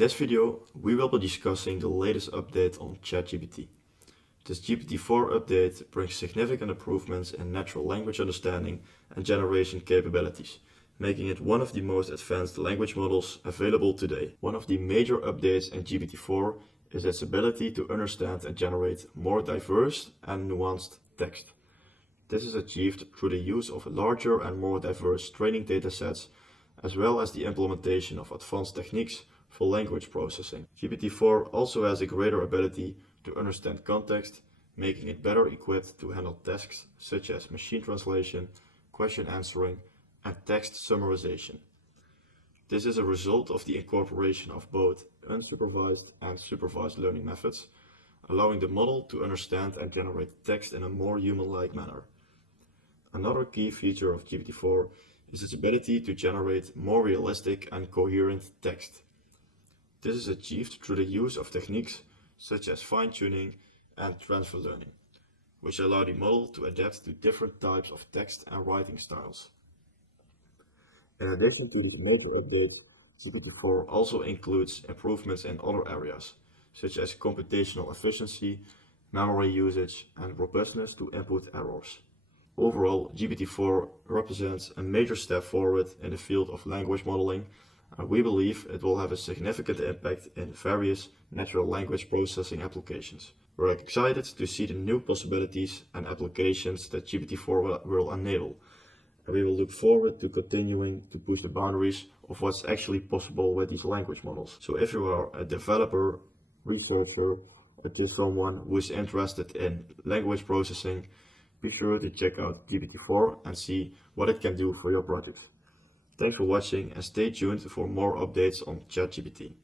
this video, we will be discussing the latest update on ChatGPT. This GPT-4 update brings significant improvements in natural language understanding and generation capabilities, making it one of the most advanced language models available today. One of the major updates in GPT-4 is its ability to understand and generate more diverse and nuanced text. This is achieved through the use of larger and more diverse training datasets, as well as the implementation of advanced techniques for language processing. GPT-4 also has a greater ability to understand context, making it better equipped to handle tasks such as machine translation, question answering, and text summarization. This is a result of the incorporation of both unsupervised and supervised learning methods, allowing the model to understand and generate text in a more human-like manner. Another key feature of GPT-4 is its ability to generate more realistic and coherent text. This is achieved through the use of techniques such as fine-tuning and transfer learning, which allow the model to adapt to different types of text and writing styles. In addition to the major update, GPT-4 also includes improvements in other areas, such as computational efficiency, memory usage, and robustness to input errors. Overall, GPT-4 represents a major step forward in the field of language modeling, and we believe it will have a significant impact in various natural language processing applications. We're excited to see the new possibilities and applications that GPT-4 will enable, and we will look forward to continuing to push the boundaries of what's actually possible with these language models. So if you are a developer, researcher, or just someone who is interested in language processing, be sure to check out GPT-4 and see what it can do for your project. Thanks for watching and stay tuned for more updates on ChatGPT.